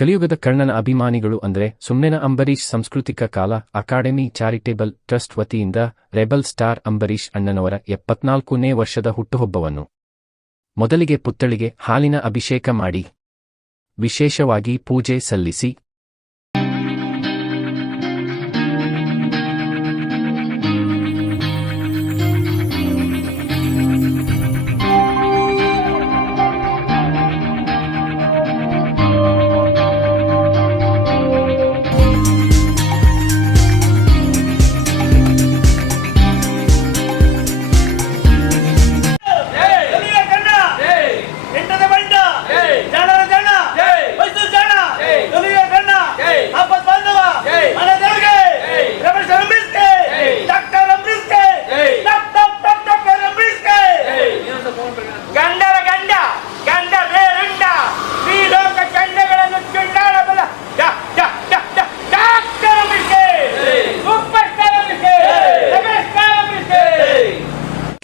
ಕಲಿಯುಗದ ಕರ್ಣನ ಅಭಿಮಾನಿಗಳು ಅಂದ್ರೆ ಸುಮ್ನೆನ ಅಂಬರೀಷ್ ಸಾಂಸ್ಕೃತಿಕ ಕಾಲ ಅಕಾಡೆಮಿ ಚಾರಿಟೇಬಲ್ ಟ್ರಸ್ಟ್ ವತಿಯಿಂದ ರೆಬಲ್ ಸ್ಟಾರ್ ಅಂಬರೀಷ್ ಅಣ್ಣನವರ 74ನೇ ವರ್ಷದ ಹುಟ್ಟುಹಬ್ಬವನ್ನು ಮೊದಲಿಗೆ ಪುತ್ಥಳಿಗೆ ಹಾಲಿನ ಅಭಿಷೇಕ ಮಾಡಿ ವಿಶೇಷವಾಗಿ ಪೂಜೆ ಸಲ್ಲಿಸಿ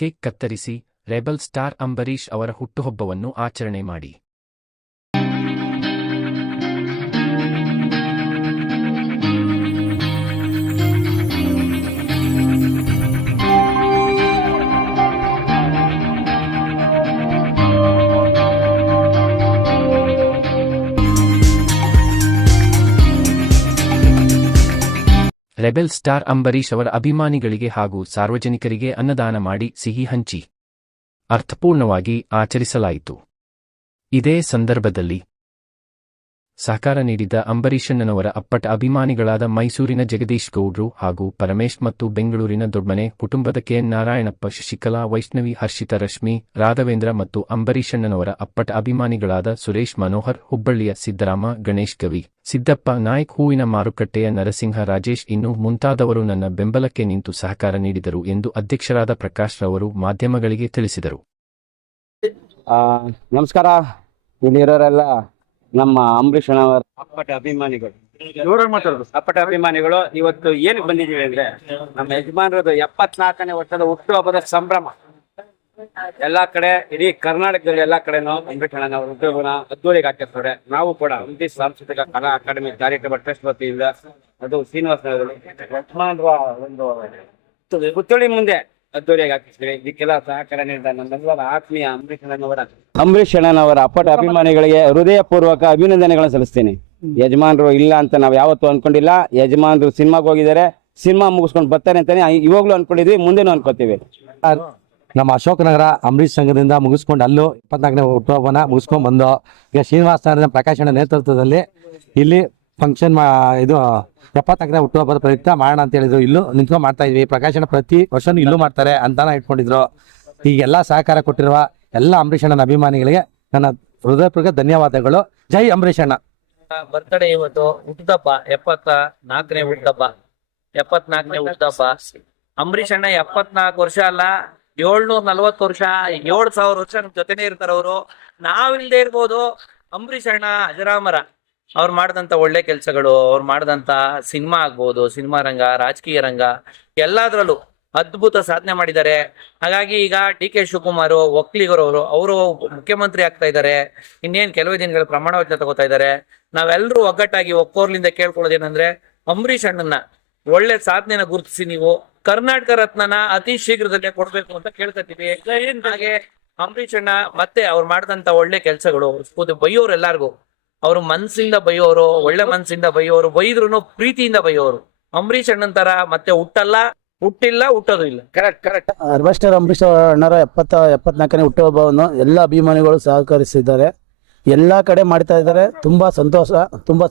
ಕೇಕ್ ಕತ್ತರಿಸಿ ರೆಬಲ್ ಸ್ಟಾರ್ ಅಂಬರೀಷ್ ಅವರ ಹುಟ್ಟುಹಬ್ಬವನ್ನು ಆಚರಣೆ ಮಾಡಿ. ರೆಬೆಲ್ ಸ್ಟಾರ್ ಅಂಬರೀಷ್ ಅವರ ಅಭಿಮಾನಿಗಳಿಗೆ ಹಾಗೂ ಸಾರ್ವಜನಿಕರಿಗೆ ಅನ್ನದಾನ ಮಾಡಿ ಸಿಹಿ ಹಂಚಿ ಅರ್ಥಪೂರ್ಣವಾಗಿ ಆಚರಿಸಲಾಯಿತು. ಇದೇ ಸಂದರ್ಭದಲ್ಲಿ ಸಹಕಾರ ನೀಡಿದ್ದ ಅಂಬರೀಷಣ್ಣನವರ ಅಪ್ಪಟ ಅಭಿಮಾನಿಗಳಾದ ಮೈಸೂರಿನ ಜಗದೀಶ್ ಗೌಡ್ರು ಹಾಗೂ ಪರಮೇಶ್ ಮತ್ತು ಬೆಂಗಳೂರಿನ ದೊಡ್ಮನೆ ಕುಟುಂಬದ ಕೆಎನ್ ನಾರಾಯಣಪ್ಪ, ಶಶಿಕಲಾ, ವೈಷ್ಣವಿ, ಹರ್ಷಿತಾ, ರಶ್ಮಿ, ರಾಘವೇಂದ್ರ ಮತ್ತು ಅಂಬರೀಷಣ್ಣನವರ ಅಪ್ಪಟ ಅಭಿಮಾನಿಗಳಾದ ಸುರೇಶ್ ಮನೋಹರ್, ಹುಬ್ಬಳ್ಳಿಯ ಸಿದ್ದರಾಮ, ಗಣೇಶ್ ಗವಿ, ಸಿದ್ದಪ್ಪ ನಾಯ್ಕ್, ಹೂವಿನ ಮಾರುಕಟ್ಟೆಯ ನರಸಿಂಹ, ರಾಜೇಶ್ ಇನ್ನೂ ಮುಂತಾದವರು ನನ್ನ ಬೆಂಬಲಕ್ಕೆ ನಿಂತು ಸಹಕಾರ ನೀಡಿದರು ಎಂದು ಅಧ್ಯಕ್ಷರಾದ ಪ್ರಕಾಶ್ ರವರು ಮಾಧ್ಯಮಗಳಿಗೆ ತಿಳಿಸಿದರು. ನಮಸ್ಕಾರ. ಇಲ್ಲಿರೋರೆಲ್ಲ ನಮ್ಮ ಅಂಬರೀಷ್ ಅಣ್ಣವರ ಅಪ್ಪಟ ಅಭಿಮಾನಿಗಳು ಇವತ್ತು ಏನಕ್ಕೆ ಬಂದಿದ್ದೀವಿ ಅಂದ್ರೆ ನಮ್ಮ ಯಜಮಾನರದು 74ನೇ ವರ್ಷದ ಹುಟ್ಟುಹಬ್ಬದ ಸಂಭ್ರಮ. ಎಲ್ಲಾ ಕಡೆ ಇಡೀ ಕರ್ನಾಟಕದಲ್ಲಿ ಎಲ್ಲಾ ಕಡೆನೂ ಅಂಬರೀಷ್ ಅಣ್ಣನವರ ಹುಟ್ಟುಹಬ್ಬನ ಅದ್ದೂರಿಗೆ ಆಚರಿಸ್ತಾರೆ. ನಾವು ಕೂಡ ಅಂಬರೀಷ್ ಸಾಂಸ್ಕೃತಿಕ ಕಲಾ ಅಕಾಡೆಮಿ ಚಾರಿಟೇಬಲ್ ಟ್ರಸ್ಟ್ ವತಿಯಿಂದ ಅದು ಶ್ರೀನಿವಾಸನಗರದಲ್ಲಿ ಯಜಮಾನರ ಒಂದು ಪುತ್ಥಳಿ ಮುಂದೆ ಅದ್ದೂರಿಯಾಗಿ ಹಾಕಿಸ್ತೀವಿ. ಇದಕ್ಕೆಲ್ಲ ಸಹಕಾರ ನೀಡಿದ ನಮ್ಮೆಲ್ಲರ ಆತ್ಮೀಯ ಅಂಬರೀಷ್ ಅಣ್ಣನವರ ಅಪ್ಪಟ ಅಭಿಮಾನಿಗಳಿಗೆ ಹೃದಯಪೂರ್ವಕ ಅಭಿನಂದನೆಗಳನ್ನು ಸಲ್ಲಿಸ್ತೀನಿ. ಯಜಮಾನರು ಇಲ್ಲ ಅಂತ ನಾವು ಯಾವತ್ತೂ ಅನ್ಕೊಂಡಿಲ್ಲ. ಯಜಮಾನರು ಸಿನಿಮಾಗೆ ಹೋಗಿದ್ದಾರೆ, ಸಿನಿಮಾ ಮುಗಿಸ್ಕೊಂಡು ಬರ್ತಾರೆ ಅಂತಾನೆ ಇವಾಗ್ಲೂ ಅನ್ಕೊಂಡಿದ್ವಿ, ಮುಂದೆನೂ ಅನ್ಕೋತೀವಿ. ನಮ್ಮ ಅಶೋಕನಗರ ಅಂಬರೀಷ್ ಸಂಘದಿಂದ ಮುಗಿಸ್ಕೊಂಡು ಅಲ್ಲೂ 24ನೇ ಹುಟ್ಟುಹಬ್ಬನ ಮುಗಿಸ್ಕೊಂಡು ಬಂದು ಈಗ ಶ್ರೀನಿವಾಸ ಪ್ರಕಾಶನ ನೇತೃತ್ವದಲ್ಲಿ ಇಲ್ಲಿ ಫಂಕ್ಷನ್ ಇದು 74ನೇ ಹುಟ್ಟುಹಬ್ಬದ ಪ್ರಯುಕ್ತ ಮಾಡೋಣ ಅಂತ ಹೇಳಿದ್ರು. ಇಲ್ಲೂ ನಿಂತ್ಕೊಂಡು ಮಾಡ್ತಾ ಇದ್ವಿ. ಪ್ರಕಾಶನ ಪ್ರತಿ ವರ್ಷನೂ ಇಲ್ಲೂ ಮಾಡ್ತಾರೆ ಅಂತಾನ ಇಟ್ಕೊಂಡಿದ್ರು. ಈಗೆಲ್ಲ ಸಹಕಾರ ಕೊಟ್ಟಿರುವ ಎಲ್ಲ ಅಂಬರೀಷ್ ಅಣ್ಣನ ಅಭಿಮಾನಿಗಳಿಗೆ ನನ್ನ ಹೃದಯಪೂರ್ವಕ ಧನ್ಯವಾದಗಳು. ಜೈ ಅಂಬರೀಷ್ ಅಣ್ಣ. ಬರ್ತ್ಡೇ ಇವತ್ತು ಹುಟ್ಟುಹಬ್ಬ 74ನೇ ಹುಟ್ಟುಹಬ್ಬ. 74ನೇ ಹುಟ್ಟುಹಬ್ಬ ಅಂಬರೀಷ್ ಅಣ್ಣ 74 ವರ್ಷ ಅಲ್ಲ, 740 ವರ್ಷ, 7,000 ವರ್ಷ ನಮ್ ಜೊತೆನೆ ಇರ್ತಾರ ಅವರು. ನಾವಿಲ್ದೇ ಇರ್ಬೋದು, ಅಂಬರೀಷ್ ಅಣ್ಣ ಅಜರಾಮರ. ಅವ್ರು ಮಾಡಿದಂತ ಒಳ್ಳೆ ಕೆಲಸಗಳು, ಅವ್ರು ಮಾಡಿದಂತ ಸಿನಿಮಾ ಆಗ್ಬೋದು, ಸಿನಿಮಾ ರಂಗ, ರಾಜಕೀಯ ರಂಗ ಎಲ್ಲಾದ್ರಲ್ಲೂ ಅದ್ಭುತ ಸಾಧನೆ ಮಾಡಿದ್ದಾರೆ. ಹಾಗಾಗಿ ಈಗ ಡಿ.ಕೆ. ಶಿವಕುಮಾರ್ ಒಕ್ಕಲಿಗರವರು ಅವರು ಮುಖ್ಯಮಂತ್ರಿ ಆಗ್ತಾ ಇದ್ದಾರೆ. ಇನ್ನೇನ್ ಕೆಲವೇ ದಿನಗಳ ಪ್ರಮಾಣ ವಚನ ತಗೋತಾ ಇದ್ದಾರೆ. ನಾವೆಲ್ಲರೂ ಒಗ್ಗಟ್ಟಾಗಿ ಒಕ್ಕೋರ್ಲಿಂದ ಕೇಳ್ಕೊಳ್ಳೋದೇನಂದ್ರೆ ಅಂಬರೀಷ್ ಅಣ್ಣನ ಒಳ್ಳೆ ಸಾಧನೆನ ಗುರುತಿಸಿ ನೀವು ಕರ್ನಾಟಕ ರತ್ನನ ಅತಿ ಶೀಘ್ರದಲ್ಲೇ ಕೊಡ್ಬೇಕು ಅಂತ ಕೇಳ್ಕೊತೀವಿ. ಹಾಗೆ ಅಂಬರೀಷ್ ಅಣ್ಣ ಮತ್ತೆ ಅವ್ರು ಮಾಡಿದಂತ ಒಳ್ಳೆ ಕೆಲಸಗಳು ಬೈಯೋರು ಎಲ್ಲಾರ್ಗು, ಅವ್ರು ಮನ್ಸಿಂದ ಬೈಯೋರು, ಒಳ್ಳೆ ಮನ್ಸಿಂದ ಬೈಯೋರು, ಬೈದ್ರು ಪ್ರೀತಿಯಿಂದ ಬೈಯೋರು. ಅಂಬರೀಷ್ ಅಣ್ಣನ್ ತರ ಮತ್ತೆ ಹುಟ್ಟಿಲ್ಲ, ಹುಟ್ಟೋದು ಇಲ್ಲ. ಕರೆಕ್ಟ್. ರೆಬಲ್ ಅಂಬರೀಷ್ ಅಣ್ಣರ 74ನೇ ಹುಟ್ಟುಹಬ್ಬವನ್ನು ಎಲ್ಲ ಅಭಿಮಾನಿಗಳು ಸಹಕರಿಸಿದ್ದಾರೆ. ಎಲ್ಲಾ ಕಡೆ ಮಾಡ್ತಾ ಇದ್ದಾರೆ. ತುಂಬಾ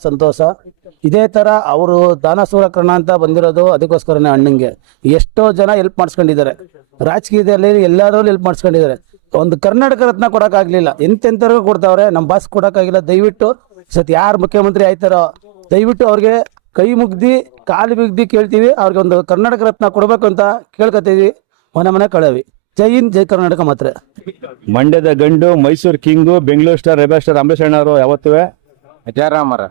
ಸಂತೋಷ. ಇದೇ ತರ ಅವರು ದಾನಸೂರ ಕರ್ಣ ಅಂತ ಬಂದಿರೋದು ಅದಕ್ಕೋಸ್ಕರನೇ. ಅಣ್ಣಂಗೆ ಎಷ್ಟೋ ಜನ ಹೆಲ್ಪ್ ಮಾಡಿಸ್ಕೊಂಡಿದ್ದಾರೆ. ರಾಜಕೀಯದಲ್ಲಿ ಎಲ್ಲಾದ್ರಲ್ಲೂ ಹೆಲ್ಪ್ ಮಾಡಿಸ್ಕೊಂಡಿದ್ದಾರೆ. ಒಂದು ಕರ್ನಾಟಕ ರತ್ನ ಕೊಡಕ್ಕಾಗ್ಲಿಲ್ಲ, ಎಂತೆಂತರ್ಗೂ ಕೊಡ್ತಾವ್ರೆ. ನಮ್ಮ ಬಾಸ್ ಕೊಡಕ್ಕಾಗಿಲ್ಲ. ದಯವಿಟ್ಟು ಸತಿ ಯಾರು ಮುಖ್ಯಮಂತ್ರಿ ಆಯ್ತಾರೋ ದಯವಿಟ್ಟು ಅವ್ರಿಗೆ ಕೈ ಮುಗ್ದಿ ಕಾಲು ಮುಗ್ದಿ ಕೇಳ್ತೀವಿ. ಅವ್ರಿಗೆ ಒಂದು ಕರ್ನಾಟಕ ರತ್ನ ಕೊಡ್ಬೇಕು ಅಂತ ಕೇಳ್ಕೊತೀವಿ. ಮನೆ ಕಳವಿ. ಜೈ ಹಿಂದ್, ಜೈ ಕರ್ನಾಟಕ. ಮಾತ್ರ ಮಂಡ್ಯದ ಗಂಡು, Mysuru king, Bengaluru star, rebel star Ambareesh ಅಣ್ಣವರು ಯಾವತ್ತೂ ಅಜರಾಮರ.